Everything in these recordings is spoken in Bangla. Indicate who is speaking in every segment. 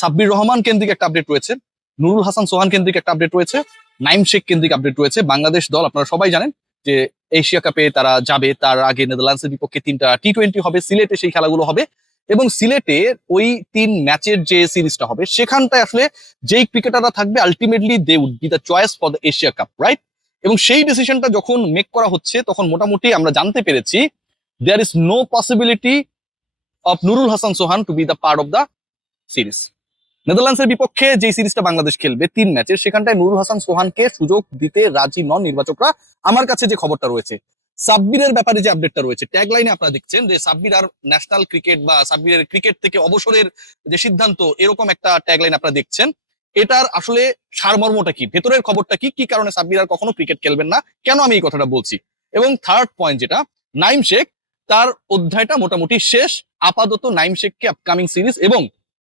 Speaker 1: সাব্বির রহমান কেন্দ্রিক একটা আপডেট রয়েছে, নুরুল হাসান সোহান কেন্দ্রিক একটা আপডেট রয়েছে, নাইম শেখ কেন্দ্রিক আপডেট রয়েছে, বাংলাদেশ দল, আপনারা সবাই জানেন যে এশিয়া কাপে তারা যাবে, তার আগে নেদারল্যান্ডসের বিপক্ষে তিনটা টি টোয়েন্টি হবে, সিলেটে সেই খেলাগুলো হবে এবং সিলেটে ওই তিন ম্যাচের যে সিরিজটা হবে, সেখানটায় আসলে যেই ক্রিকেটাররা থাকবে ultimately they would be the choice for the Asia cup right এবং সেই ডিসিশনটা যখন মেক করা হচ্ছে, তখন মোটামুটি আমরা জানতে পেরেছি there is no possibility of Nurul Hasan Sohan to be the part of the series. নেদারল্যান্ডসের বিপক্ষে যে সিরিজটা বাংলাদেশ খেলবে, তিন ম্যাচের সেখানটায় নুরুল হাসান সোহানকে সুযোগ দিতে রাজি নন নির্বাচকরা। আমার কাছে যে খবরটা রয়েছে, সাব্বিরের ব্যাপারে যে আপডেটটা রয়েছে ট্যাগ লাইনে আপনারা দেখছেন যে সাব্বির আর ন্যাশনাল ক্রিকেট বা সাব্বিরের ক্রিকেট থেকে অবসরের যে সিদ্ধান্ত, এরকম একটা ট্যাগ লাইন আপনারা দেখছেন। এটার আসলে সারমর্মটা কি? ভেতরের খবরটা কি? কি কারণে সাব্বির আর কখনো ক্রিকেট খেলবেন না? কেন আমি এই কথাটা বলছি? এবং থার্ড পয়েন্ট যেটা, নাইম শেখ, তার অধ্যায়টা মোটামুটি শেষ। আপাতত নাইম শেখকে আপকামিং সিরিজ এবং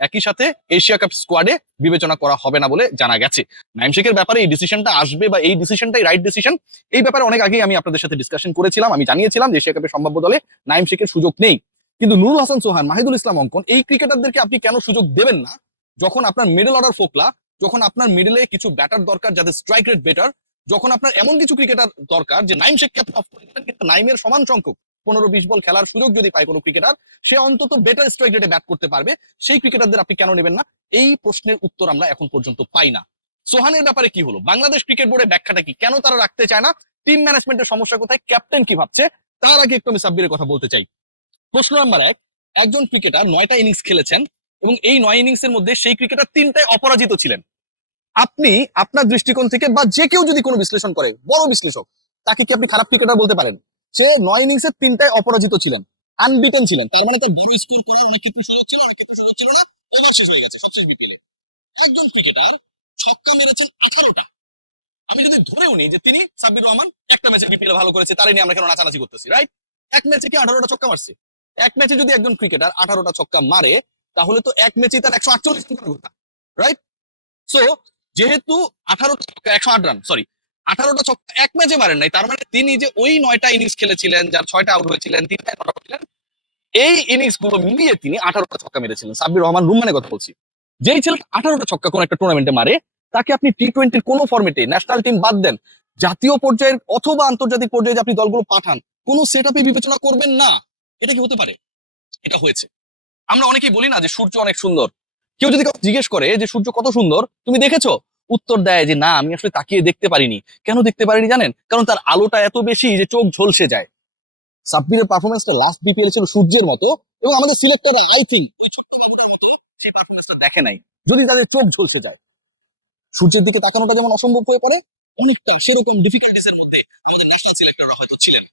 Speaker 1: একই সাথে এশিয়া কাপ স্কোয়াডে বিবেচনা করা হবে না বলে জানা গেছে। নাইম শেখের ব্যাপারে এই ডিসিশনটা আসবে বা এই ডিসিশনটাই রাইট ডিসিশন এই ব্যাপারে অনেক আগেই আমি আপনাদের সাথে ডিসকাশন করেছিলাম, আমি জানিয়েছিলাম যে এশিয়া কাপের সম্ভাব্য দলে নাইম শেখের সুযোগ নেই। কিন্তু নুরুল হাসান, সোহান, মাহিদুল ইসলাম অঙ্কন এই ক্রিকেটারদেরকে আপনি কেন সুযোগ দেবেন না? যখন আপনার মিডল অর্ডার ফোকলা, যখন আপনার মিডলে কিছু ব্যাটার দরকার যাদের স্ট্রাইক রেট বেটার যখন আপনার এমন কিছু ক্রিকেটার দরকার যে নাইম শেখ ক্যাপ্টেন অফ নাইমের সমান সংখ্যক পনেরো বিশ বল খেলার সুযোগ যদি পায় কোনো ক্রিকেটার সে অন্তত বেটার স্ট্রাইক রেটে ব্যাট করতে পারবে। সেই ক্রিকেটারদের আপনি কেন নেবেন না? এই প্রশ্নের উত্তর আমরা এখন পর্যন্ত পাই না। সোহানের ব্যাপারে কি হলো? বাংলাদেশ ক্রিকেট বোর্ডের ব্যাখ্যাটা কি? কেন তারা রাখতে চায় না? টিম ম্যানেজমেন্টের সমস্যা কোথায়? ক্যাপ্টেন কি ভাবছে? তার আগে একটু আমি সাব্বিরের কথা বলতে চাই। প্রশ্ন নাম্বার এক, একজন ক্রিকেটার নয়টা ইনিংস খেলেছেন এবং এই নয় ইনিংস এর মধ্যে সেই ক্রিকেটার তিনটায় অপরাজিত ছিলেন। আপনি আপনার দৃষ্টিকোণ থেকে বা যে কেউ যদি কোনো বিশ্লেষণ করে, বড় বিশ্লেষক, তাকে কি আপনি খারাপ ক্রিকেটার বলতে পারেন? সে নয় ইনিংসের তিনটায় অপরাজিত ছিলেন আনবিটেন ছিলেন। তার মানে তার বড় স্কোর করার অনেক ক্ষেত্রে সুযোগ ছিল, অনেক ক্ষেত্রে সুযোগ ছিল না ওভারশেষ হয়ে গেছে সবশেষ বিপিএলে একজন ক্রিকেটার ছক্কা মেরেছেন আঠারোটা। আমি যদি ধরেও নিই যে তিনি সাব্বির রহমান একটা ম্যাচে বিপিএল ভালো করেছে তারই নিয়ে আমরা কেন নাচানাচি করতেছি রাইট এক ম্যাচে কি আঠারোটা ছক্কা মারছে? এক ম্যাচে যদি একজন ক্রিকেটার আঠারোটা ছক্কা মারে, তাহলে তো এক ম্যাচে তার একশো আটচল্লিশ রান রাইট সো যেহেতু আঠারো একশো আট রান সরি আঠারোটা ছক্কা এক ম্যাচে মারেন নাই। তার মানে তিনি যে ওই নয়টা ইনিংস খেলেছিলেন, যার ছয়টা আউট হয়েছিলেন, তিনটা নটা হয়েছিলেন, এই ইনিংসগুলো মিলিয়ে তিনি আঠারোটা ছক্কা মেরেছিলেন। সাব্বির রহমান রুমানের কথা বলছি। যেই ছেলে আঠারোটা ছক্কা কোন একটা টুর্নামেন্টে মারে, তাকে আপনি টি টোয়েন্টির কোনো ফর্মেটে ন্যাশনাল টিম বাদ দেন। জাতীয় পর্যায়ের অথবা আন্তর্জাতিক পর্যায়ে আপনি দলগুলো পাঠান, কোনো সেট বিবেচনা করবেন না। এটা কি হতে পারে? এটা হয়েছে। আমরা অনেকেই বলি না যে সূর্য অনেক সুন্দর। কেউ যদি জিজ্ঞেস করে যে সূর্য কত সুন্দর, তুমি দেখেছ? উত্তর দেয় যে না আমি আসলে তাকিয়ে দেখতে পারিনি। কেন দেখতে পারিনি জানেন? কারণ তার আলোটা এত বেশি যে চোখ ঝলসে যায়। সাব্বিরের পারফরমেন্সটা লাস্ট বিপিএল ছিল সূর্যের মতো এবং আমাদের সিলেক্টররা আই থিঙ্ক ওই ছোট্ট বাবুটার মতো সেই পারফরমেন্সটা দেখে নাই। যদি তাদের চোখ ঝলসে যায়। সূর্যের দিকে তাকানোটা যেমন অসম্ভব হয়ে পারে অনেকটা সেরকম ডিফিকাল্টিস এর মধ্যে আমি যে ন্যাশনাল সিলেক্টররা হয়তো ছিলেন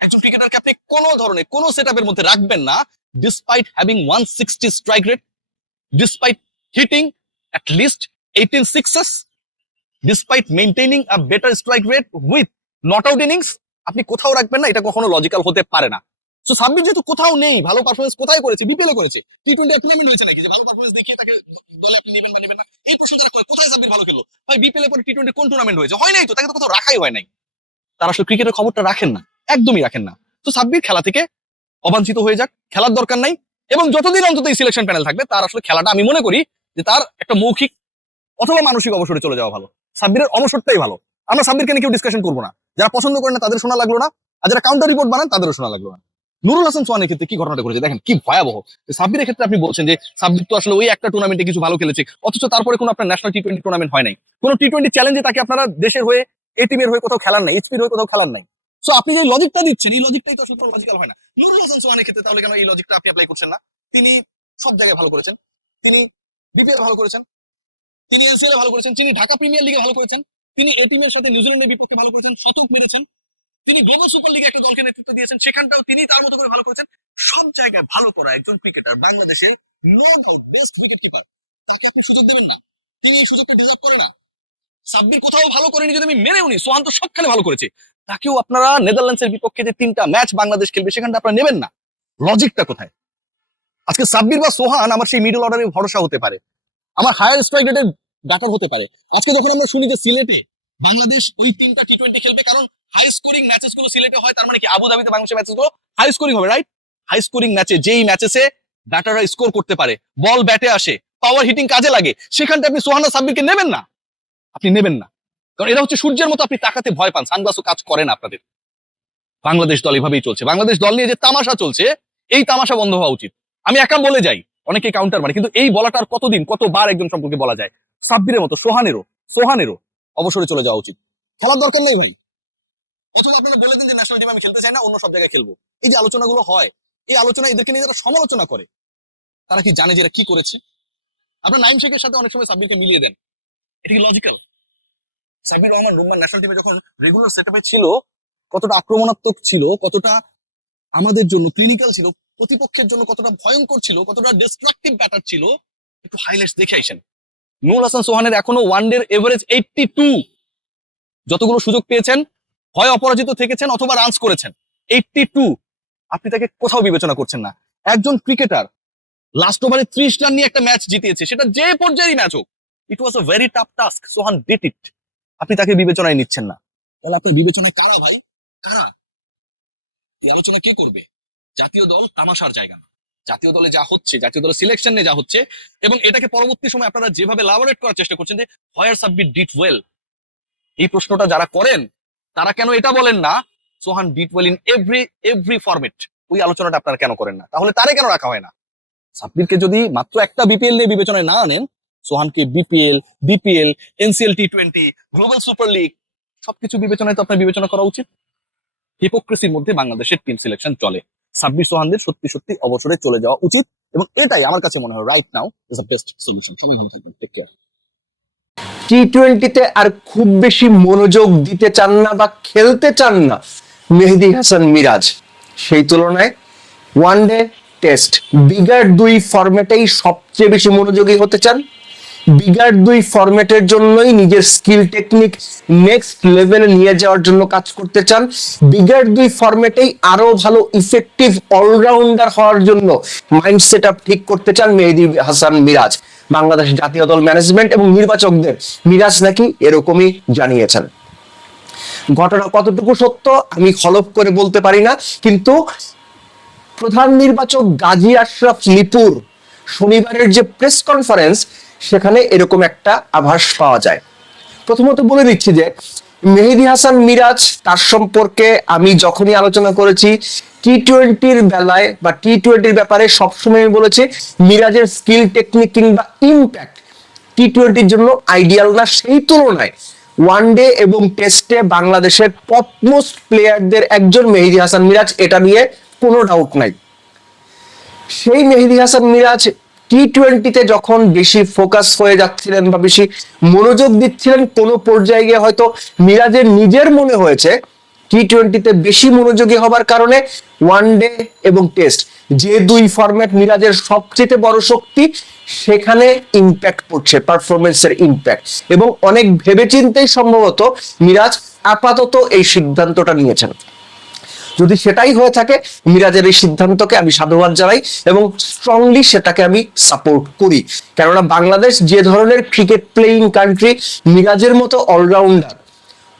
Speaker 1: একজন ক্রিকেটারকে আপনি কোনো ধরনের কোনো সেটআপের মধ্যে রাখবেন না despite having one sixty strike rate despite hitting at least eighteen sixes despite maintaining a better strike rate with not out innings আপনি কোথাও রাখবেন না, এটা কখনো লজিক্যাল হতে পারে না। সো সাব্বির যেহেতু কোথাও নেই, ভালো পারফরমেন্স কোথায় করেছে? বিপিএল করেছে। টি টোয়েন্টি টুর্নামেন্ট হয়েছে নাকি? যে ভালো পারফরমেন্স দেখিয়ে তাকে দলে আপনি নেবেন বা নেবেন না, এই প্রশ্ন তারা করে, কোথায় সাব্বির ভালো খেলো ভাই বিপিএল এর পরে টি টোয়েন্টি কোন টুর্নামেন্ট হয়েছে? হয় নাই তো, তাকে তো কোথাও রাখাই হয় নাই। তারা আসলে ক্রিকেটের খবরটা রাখেন না, একদমই রাখেন না। তো সাব্বির খেলা থেকে অবাঞ্ছিত হয়ে যাক, খেলার দরকার নাই, এবং যতদিন অন্তত এই সিলেকশন প্যানেল থাকবে, তার আসলে খেলাটা আমি মনে করি যে তার একটা মৌখিক অথবা মানসিক অবসরে চলে যাওয়া ভালো। সাব্বিরের অবসরটাই ভালো। আমরা সাব্বিরকে নিয়ে কেউ ডিসকাশন করব না। যারা পছন্দ করেন না, তাদের শোনা লাগল না। আর যারা কাউন্টার রিপোর্ট বানান, তাদেরও শোনা লাগল না। নুরুল হাসান সোহানের ক্ষেত্রে কি ঘটনাটা করেছে দেখেন, কি ভয়াবহ। সাব্বিরের ক্ষেত্রে আপনি বলছেন যে, সাব্বির তো আসলে ওই একটা টুর্নামেন্টে কিছু ভালো খেলেছে, অথচ তারপরে কোনো আপনার ন্যাশনাল টি টোয়েন্টি টুর্নামেন্ট হয় নাই। কোনো টি টোয়েন্টি চ্যালেঞ্জে তাকে আপনারা দেশের হয়ে এ টিমের হয়ে কোথাও খেলার নাই এইচপির হয়ে কোথাও খেলার নাই। সো আপনি যে লজিকটা দিচ্ছেন, এই লজিকটাই তো আসলে লজিক্যাল হয় না। নুরুল হাসান সোহানের ক্ষেত্রে তাহলে কেন এই লজিকটা আপনি অ্যাপ্লাই করছেন না? তিনি সব জায়গায় ভালো করেছেন। তিনি বিপিএল ভালো করেছেন। তিনি এনসিএল ভালো করেছেন, তিনি ঢাকা প্রিমিয়ার লিগে ভালো করেছেন, তিনি এ টিমের সাথে নিউজিল্যান্ডের বিপক্ষে ভালো করেছেন, শতক মেরেছেন, তিনি গ্লোবাল সুপার লিগে একটা দলকে নেতৃত্ব দিয়েছেন, সেখানটাও তিনি তার মতো করে ভালো করেছেন। সব জায়গায় ভালো করা একজন ক্রিকেটার বাংলাদেশে নো বেস্ট উইকেট কিপার তাকে আপনি সুযোগ দেবেন না। তিনি এই সুযোগটা ডিজার্ভ করে না। সাব্বির কোথাও ভালো করেনি যদি আমি মেনেও নি, সোহান তো সবখানে ভালো করেছে। তাকেও আপনারা নেদারল্যান্ডসের বিপক্ষে যে তিনটা ম্যাচ বাংলাদেশ খেলবে, সেখানটা আপনারা নেবেন না। লজিকটা কোথায়? আজকে সাব্বির বা সোহান, আমার সেই মিডল অর্ডারে ভরসা হতে পারে। আমার হায়ার স্ট্রাইক রেটের ব্যাটার হতে পারে। আজকে যখন আমরা শুনি যে সিলেটে বাংলাদেশ ওই তিনটা টি টোয়েন্টি খেলবে, কারণ হাই স্কোরিং ম্যাচেসগুলো সিলেটে হয়, তার মানে কি আবু ধাবিতে বাংলাদেশের ম্যাচেসগুলো হাই স্কোরিং হবে রাইট হাই স্কোরিং ম্যাচে যেই ম্যাচেসে ব্যাটাররা স্কোর করতে পারে বল ব্যাটে আসে পাওয়ার হিটিং কাজে লাগে সেখানটা আপনি সোহানা সাব্বিরকে নেবেন না? আপনি নেবেন না। কারণ এরা হচ্ছে সূর্যের মতো আপনি তাকাতে ভয় পান, সানগ্লাসও কাজ করেন আপনাদের। বাংলাদেশ দল এভাবেই চলছে। বাংলাদেশ দল নিয়ে যে তামাশা চলছে, এই তামাশা বন্ধ হওয়া উচিত। আমি একা বলে যাই, অনেকে কাউন্টার মারে, কিন্তু এই বলাটা আর কতদিন, কতবার একজন সম্পর্কে বলা যায়? সাব্বিরের মতো, সোহানেরও সোহানেরও অবসরে চলে যাওয়া উচিত। খেলার দরকার নেই ভাই। অথবা আপনারা বলে দিন যে ন্যাশনাল টিম আমি খেলতে চাই না, অন্য সব জায়গায় খেলব। এই যে আলোচনাগুলো হয়, এই আলোচনা এদেরকে নিয়ে যারা সমালোচনা করে, তারা কি জানে যে এরা কি করেছে? আপনার নাইম শেখের সাথে অনেক সময় সাব্বিরকে মিলিয়ে দেন। এটা লজিক্যাল সাব্বির রহমান রুম্মান ন্যাশনাল টিমে যখন রেগুলার সেটআপে ছিল, কতটা আক্রমণাত্মক ছিল, কতটা আমাদের জন্য ক্লিনিক্যাল ছিল, প্রতিপক্ষের জন্য কতটা ভয়ঙ্কর ছিল, কতটা ডিস্ট্রাকটিভ ব্যাটার ছিল, একটু হাইলাইটস দেখে আইসেন নুরুল হাসান সোহানের এখনও ওয়ান ডের এভারেজ এইটটি টু যতগুলো সুযোগ পেয়েছেন হয় অপরাজিত থেকেছেন অথবা রানস করেছেন এইটটি টু আপনি তাকে কোথাও বিবেচনা করছেন না। একজন ক্রিকেটার লাস্ট ওভারে ত্রিশ রান নিয়ে একটা ম্যাচ জিতিয়েছে, সেটা যে পর্যায়েরই ম্যাচ হোক it was a very tough task Sohan did it আপনি তাকে বিবেচনায় নিচ্ছেন না। তাহলে আপনার বিবেচনায় কারা ভাই? কারা? এই আলোচনা কে করবে? জাতীয় দল তামাশার জায়গা না। জাতীয় দলে যা হচ্ছে, জাতীয় দলের সিলেকশন নিয়ে যা হচ্ছে এবং এটাকে পরবর্তী সময় আপনারা যেভাবে লাভারেট করার চেষ্টা করছেন যে হয়ার সাবমিট ডিট ওয়েল এই প্রশ্নটা যারা করেন, তারা কেন এটা বলেন না? Sohan did well in every every format ওই আলোচনাটা আপনারা কেন করেন না? তাহলে তারে কেন রাখা হয় না? সাব্বিরকে যদি মাত্র একটা বিপিএল নিয়ে বিবেচনায় না আনেন, সোহানকে BPL BPL NCL T twenty global super league সবকিছু বিবেচনায় তো আপনার বিবেচনা করা উচিত। হিপোক্রেসির মধ্যে বাংলাদেশের টিম সিলেকশন চলে। সাব্বির সোহানদের সত্যি সত্যি অবসরে চলে যাওয়া উচিত এবং এটাই আমার কাছে মনে হয় right now is the best solution সবাই ভালো থাকবেন টেক কেয়ার
Speaker 2: টি টোয়েন্টিতে আর খুব বেশি মনোযোগ দিতে চান না বা খেলতে চান না মেহেদি হাসান মিরাজ। সেই তুলনায় ওয়ান ডে টেস্ট বিগার দুই ফরম্যাটেই সবচেয়ে বেশি মনোযোগী হতে চান বিগার দুই ফরম্যাটের জন্যই নিজের স্কিল টেকনিক নেক্সট লেভেলে নিয়ে যাওয়ার জন্য কাজ করতে চান। বিগার দুই ফরম্যাটেই আরও ভালো ইফেক্টিভ অলরাউন্ডার হওয়ার জন্য মাইন্ড সেট আপ ঠিক করতে চান মেহেদি হাসান মিরাজ। বাংলাদেশ জাতীয় দল ম্যানেজমেন্ট এবং নির্বাচকদের মিরাজ নাকি এরকমই জানিয়েছেন। ঘটনা কতটুকু সত্য আমি খলপ করে বলতে পারি না, কিন্তু প্রধান নির্বাচক গাজী আশরাফ লিপুর শনিবারের যে প্রেস কনফারেন্স সেখানে এরকম একটা আভাস পাওয়া যায়। প্রথমত বলে দিচ্ছি যে, মেহেদি হাসান মিরাজ তার সম্পর্কে আমি যখনই আলোচনা করেছি টি টোয়েন্টির বেলায় বা টি টোয়েন্টির ব্যাপারে সবসময় আমি বলেছি, মিরাজের স্কিল, টেকনিক কিংবা ইম্প্যাক্ট টি টোয়েন্টির জন্য আইডিয়াল না, সেই তুলনায় ওয়ান ডে এবং টেস্টে বাংলাদেশের টপমোস্ট প্লেয়ারদের একজন মেহেদি হাসান মিরাজ, এটা নিয়ে কোনো ডাউট নাই। সেই মেহেদি হাসান মিরাজ টি টোয়েন্টিতে যখন বেশি ফোকাস হয়ে যাচ্ছিলেন বা বেশি মনোযোগ দিচ্ছিলেন, কোনো পর্যায়ে গিয়ে হয়তো মিরাজের নিজের মনে হয়েছে টি টোয়েন্টিতে বেশি মনোযোগী হবার কারণে ওয়ান ডে এবং টেস্ট যে দুই ফরম্যাট মিরাজের সবচেয়ে বড় শক্তি, সেখানে ইম্প্যাক্ট পড়ছে পারফরমেন্সের ইম্প্যাক্ট এবং অনেক ভেবেচিন্তেই সম্ভবত মিরাজ আপাতত এই সিদ্ধান্তটা নিয়েছেন। যদি সেটাই হয়ে থাকে, মিরাজের এই সিদ্ধান্তকে আমি সাধুবাদ জানাই এবং স্ট্রংলি সেটাকে আমি সাপোর্ট করি। কেননা বাংলাদেশ যে ধরনের ক্রিকেট প্লেয়িং কান্ট্রি মিরাজের মতো অলরাউন্ডার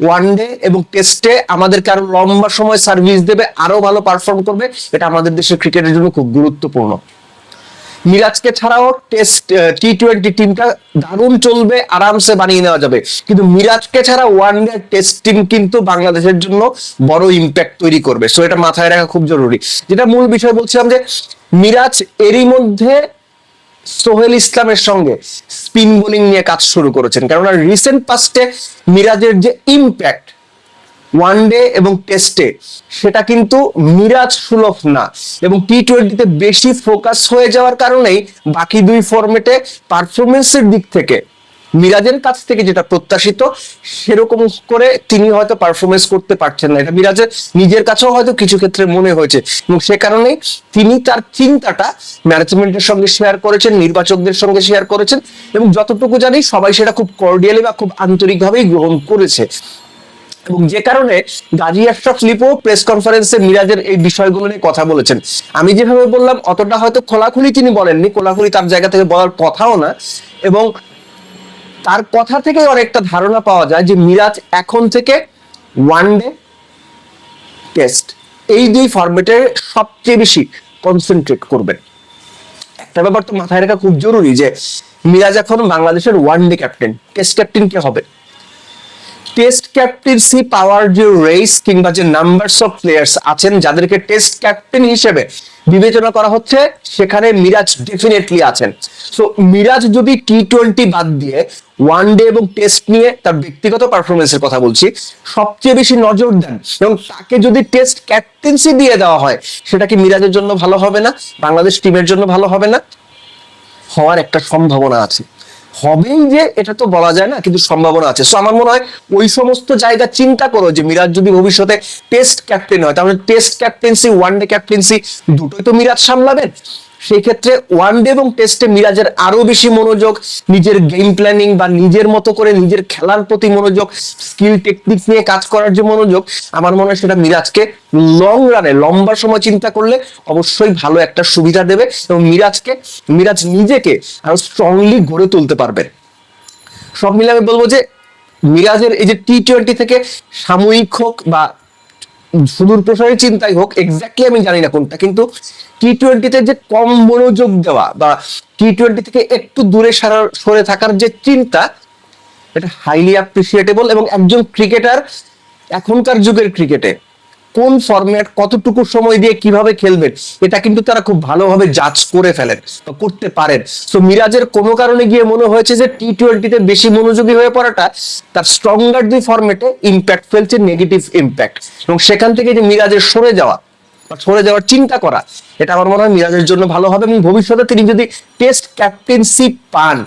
Speaker 2: ওয়ান ডে এবং টেস্টে আমাদেরকে আরও লম্বা সময় সার্ভিস দেবে, আরও ভালো পারফর্ম করবে, এটা আমাদের দেশের ক্রিকেটের জন্য খুব গুরুত্বপূর্ণ। মিরাজকে ছাড়াও টেস্ট টি টোয়েন্টি টিমটা দারুণ চলবে, আরামসে বানিয়ে নেওয়া যাবে। কিন্তু মিরাজকে ছাড়া ওয়ান ডে টেস্ট টিম কিন্তু বাংলাদেশের জন্য বড় ইম্প্যাক্ট তৈরি করবে। সো এটা মাথায় রাখা খুব জরুরি। যেটা মূল বিষয় বলছিলাম যে, মিরাজ এরই মধ্যে সোহেল ইসলামের সঙ্গে স্পিন বোলিং নিয়ে কাজ শুরু করেছেন। কেননা রিসেন্ট পাস্টে মিরাজের যে ইম্প্যাক্ট ওয়ান ডে এবং টেস্টে সেটা কিন্তু মিরাজ সুলভ না। এবং টি টোয়েন্টিতে বেশি ফোকাস হয়ে যাওয়ার কারণেই বাকি দুই ফরম্যাটে পারফরমেন্সের দিক থেকে, মিরাজের কাছ থেকে যেটা প্রত্যাশিত, সেরকম করে তিনি হয়তো পারফরমেন্স করতে পারছেন না। এটা মিরাজের নিজের কাছেও হয়তো কিছু ক্ষেত্রে মনে হয়েছে। এবং সে কারণে তিনি তার চিন্তাটা ম্যানেজমেন্টের সঙ্গে শেয়ার করেছেন, নির্বাচকদের সঙ্গে শেয়ার করেছেন। এবং যতটুকু জানি সবাই সেটা খুব কর্ডিয়ালি বা খুব আন্তরিকভাবেই গ্রহণ করেছে। এবং যে কারণে গাজী আশরাফ লিপো প্রেস কনফারেন্সে মিরাজের এই বিষয়গুলো নিয়ে কথা বলেছেন। আমি যেভাবে বললাম, অতটা হয়তো খোলাখুলি তিনি বলেননি, খোলাখুলি তার জায়গা থেকে বলার কথাও না। এবং তার কথা থেকে অনেকটা ধারণা পাওয়া যায় যে মিরাজ এখন থেকে ওয়ান ডে টেস্ট এই দুই ফরম্যাটে সবচেয়ে বেশি কনসেন্ট্রেট করবেন। একটা ব্যাপার তো মাথায় রাখা খুব জরুরি যে মিরাজ এখন বাংলাদেশের one day captain test captain কে হবে? টেস্ট ক্যাপ্টেন্সি পাওয়ার যে রেস কিংবা যে নাম্বারস অফ প্লেয়ার্স আছেন, যাদেরকে টেস্ট ক্যাপ্টেন হিসেবে বিবেচনা করা হচ্ছে, সেখানে মিরাজ ডেফিনেটলি আছেন। সো মিরাজ যদি টি টোয়েন্টি বাদ দিয়ে ওয়ান ডে এবং টেস্ট নিয়ে তার ব্যক্তিগত পারফরমেন্সের কথা বলছি, সবচেয়ে বেশি নজর দেন এবং তাকে যদি টেস্ট ক্যাপ্টেন্সি দিয়ে দেওয়া হয়, সেটা কি মিরাজের জন্য ভালো হবে না? বাংলাদেশ টিমের জন্য ভালো হবে না? হওয়ার একটা সম্ভাবনা আছে। হবেই যে, এটা তো বলা যায় না, কিন্তু সম্ভাবনা আছে। সো আমার মনে হয় ওই সমস্ত জায়গা চিন্তা করো যে, মিরাজ যদি ভবিষ্যতে টেস্ট ক্যাপ্টেন হয়, তাহলে test captaincy one day captaincy দুটোই তো মিরাজ সামলাবেন। সেই ক্ষেত্রে ওয়ান ডে এবং টেস্টে মিরাজের আরও বেশি মনোযোগ, নিজের গেম প্ল্যানিং বা নিজের মতো করে নিজের খেলার প্রতি মনোযোগ স্কিল টেকনিক নিয়ে কাজ করার যে মনোযোগ, আমার মনে হয় সেটা মিরাজকে লং রানে লম্বা সময় চিন্তা করলে অবশ্যই ভালো একটা সুবিধা দেবে এবং মিরাজকে, মিরাজ নিজেকে আরও স্ট্রংলি গড়ে তুলতে পারবে। সব মিলে আমি বলব যে, মিরাজের এই যে টি টোয়েন্টি থেকে সাময়িক হোক বা সুদূর প্রসারী চিন্তাই হোক এক্স্যাক্টলি আমি জানি না কোনটা, কিন্তু টি টোয়েন্টিতে যে কম মনোযোগ দেওয়া বা টি টোয়েন্টি থেকে একটু দূরে সারা, সরে থাকার যে চিন্তা, এটা হাইলি অ্যাপ্রিসিয়েটেবল এবং একজন ক্রিকেটার এখনকার যুগের ক্রিকেটে কোন ফরম্যাট কতটুকু সময় দিয়ে কীভাবে খেলবেন এটা কিন্তু তারা খুব ভালোভাবে জাজ করে ফেলেন করতে পারেন। তো মিরাজের কোনো কারণে গিয়ে মনে হয়েছে যে টি টোয়েন্টিতে বেশি মনোযোগী হয়ে পড়াটা, তার স্ট্রঙ্গার দুই ফরম্যাটে ইম্প্যাক্ট ফেলছে নেগেটিভ ইম্প্যাক্ট এবং সেখান থেকে যে মিরাজের সরে যাওয়া সরে যাওয়ার চিন্তা করা, এটা আমার মনে হয় মিরাজের জন্য ভালো হবে এবং ভবিষ্যতে তিনি যদি টেস্ট ক্যাপ্টেন্সি পান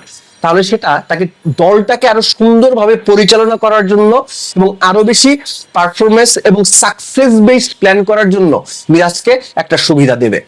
Speaker 2: তাহলে সেটা তাকে দলটাকে আরও সুন্দরভাবে পরিচালনা করার জন্য এবং আরও বেশি পারফরমেন্স এবং সাকসেস বেসড প্ল্যান করার জন্য মিরাজকে একটা সুবিধা দেবে।